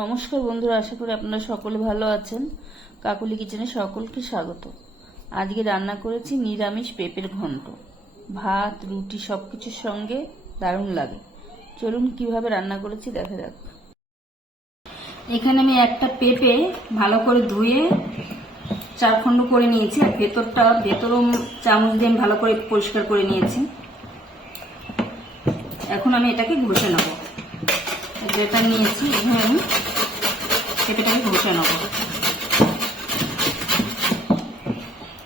নমস্কার বন্ধুরা, আশা করি আপনারা সকলে ভালো আছেন। কাকুলি কিচেনে সকলকে স্বাগত। আজকে রান্না করেছি নিরামিষ পেঁপের ঘন্ট। ভাত, রুটি সবকিছুর সঙ্গে দারুণ লাগে। চলুন কিভাবে রান্না করেছি দেখা যাক। এখানে আমি একটা পেঁপে ভালো করে ধুয়ে 4 খণ্ড করে নিয়েছি, আর ভেতরও চামচ দিয়ে আমি ভালো করে পরিষ্কার করে নিয়েছি। এখন আমি এটাকে ঘষে নেব। যেটা নিয়েছি এখানে আমি পেঁপেটাকে ঘষে নেব।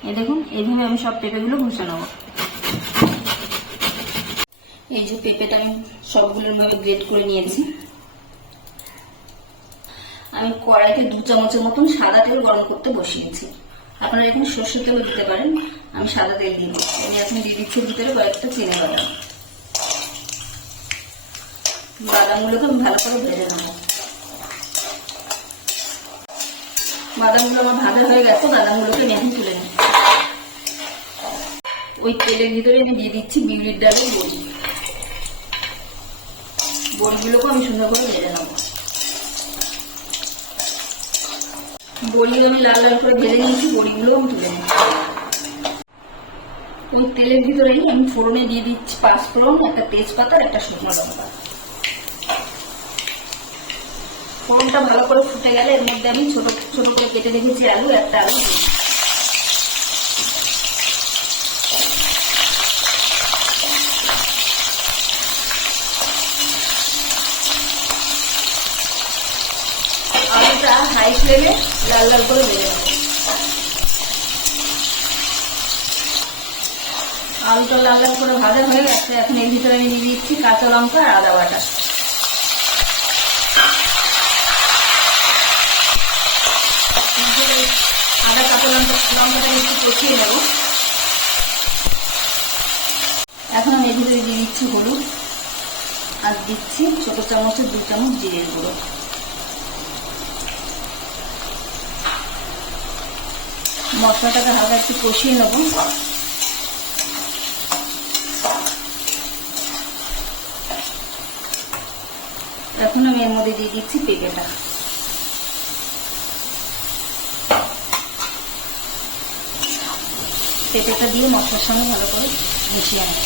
এই দেখুন, এইভাবে আমি সব পেঁপেগুলো ঘষে নেব। এই যে পেঁপেটা আমি সবগুলোর মধ্যে গ্রেট করে নিয়েছি। আমি কড়াইতে 2 চামচের মতন সাদা তেল গরম করতে বসিয়েছি। আপনারা এখানে সর্ষের তেলও দিতে পারেন। আমি সাদা তেল দিয়ে দিচ্ছি। আমি এখন দিয়ে দিচ্ছি ভিতরে কয়েকটা চিনি বাদাম। বাদামগুলোকে আমি ভালো করে ভেজে নেব। বাদামগুলো আমার ভাজা হয়ে গেছে। বাদামগুলোকে আমি এখন তুলে নিই। ওই তেলের ভিতরে আমি দিয়ে দিচ্ছি বিউলির ডালের বড়ি। বড়িগুলোকে আমি সুন্দর করে ভেজে নেব। বড়িগুলো আমি লাল লাল করে ভেজে নিয়েছি। বড়িগুলো আমি তুলে নিই। ওই তেলের ভিতরেই আমি ফোড়নে দিয়ে দিচ্ছি 5 ফোড়ন, একটা তেজপাতা আর একটা শুকনো লঙ্কা। ফোড়নটা ভালো করে ফুটে গেলে এর মধ্যে আমি ছোট ছোট করে কেটে রেখেছি আলু, একটা আলু। আলুটা হাই ফ্লেমে লাল লাল করে ভেজে নেব। আলুটা লাল লাল করে ভাজা হয়ে গেছে। এখন এর ভিতরে আমি দিয়ে দিচ্ছি কাঁচা লঙ্কা আর আদা বাটা। আদা কাঁচা লঙ্কাটা একটু কষিয়ে নেব। এখন আমি এর ভিতরে দিয়ে দিচ্ছি হলুদ, আর দিচ্ছি ছোট চামচের 2 চামচ জিরের গুঁড়ো। মশলাটাকে হালকা একটু কষিয়ে নেব। এখন আমি এর মধ্যে দিয়ে দিচ্ছি পেঁপেটা। পেঁপেটা দিয়ে মশলার সঙ্গে ভালো করে মিশিয়ে নেব।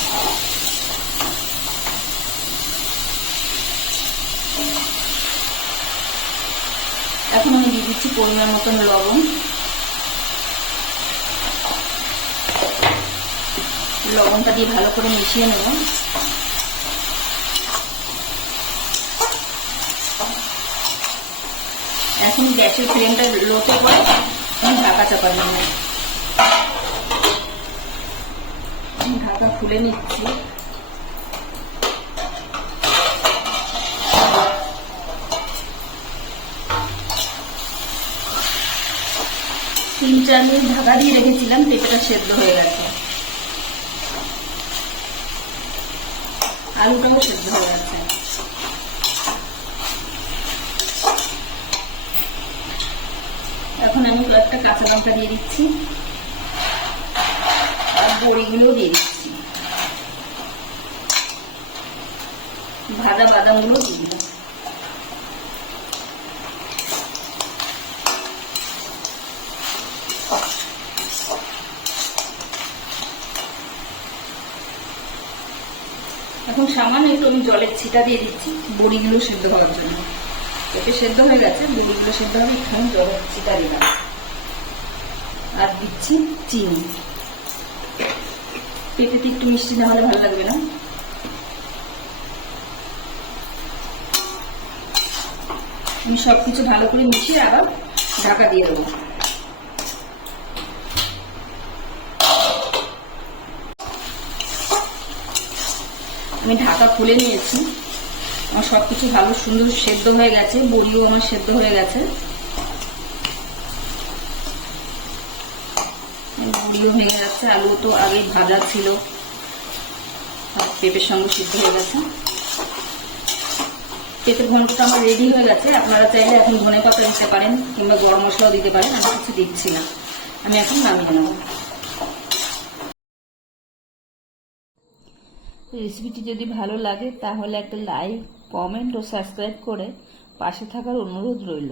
এখন আমি দিয়ে দিচ্ছি পরিমাণ মতন লবণ। লবণটা দিয়ে ভালো করে মিশিয়ে নেব। এখন গ্যাসের ফ্লেমটা লোতে করে আমি ঢাকা চাপা দিয়ে নেব। ঢাকা খুলে নিচ্ছি। তিন 4 মিনিট ঢাকা দিয়ে রেখেছিলাম। পেঁপেটা সেদ্ধ হয়ে গেছে, আলুটাও সেদ্ধ হয়ে গেছে। এখন আমি কয়েকটা কাঁচা লঙ্কা দিয়ে দিচ্ছি, আর বড়িগুলো দিয়ে দিচ্ছি। ভাজা বাদামগুলো দিয়ে দিলাম। এখন সামান্য একটু আমি জলের ছিটা দিয়ে দিচ্ছি বড়িগুলো সেদ্ধ হওয়ার জন্য। পেঁপে সেদ্ধ হয়ে গেছে, বড়িগুলো সেদ্ধ হবে, একটু জলের ছিটা দিলাম। আর দিচ্ছি চিনি। পেঁপেতে একটু মিষ্টি না হলে ভালো লাগবে না। আমি সবকিছু ভালো করে মিশিয়ে আবার ঢাকা দিয়ে দেবো। আমি ঢাকা খুলে নিয়েছি। আমার সবকিছু ভালো সুন্দর সেদ্ধ হয়ে গেছে। বড়িও আমার সেদ্ধ হয়ে গেছে, বড়িও হয়ে যাচ্ছে। আলু তো আগে ভাজা ছিল, আর পেঁপের সঙ্গে সিদ্ধ হয়ে গেছে। পেঁপের ঘন্টটা আমার রেডি হয়ে গেছে। আপনারা চাইলে এখন ধনেপাতা দিতে পারেন, কিংবা গরম মশলাও দিতে পারেন। আমি কিছু দিচ্ছি না। আমি এখন নামিয়ে নেব। রেসিপিটি যদি ভালো লাগে তাহলে একটা লাইক, কমেন্ট ও সাবস্ক্রাইব করে পাশে থাকার অনুরোধ রইল।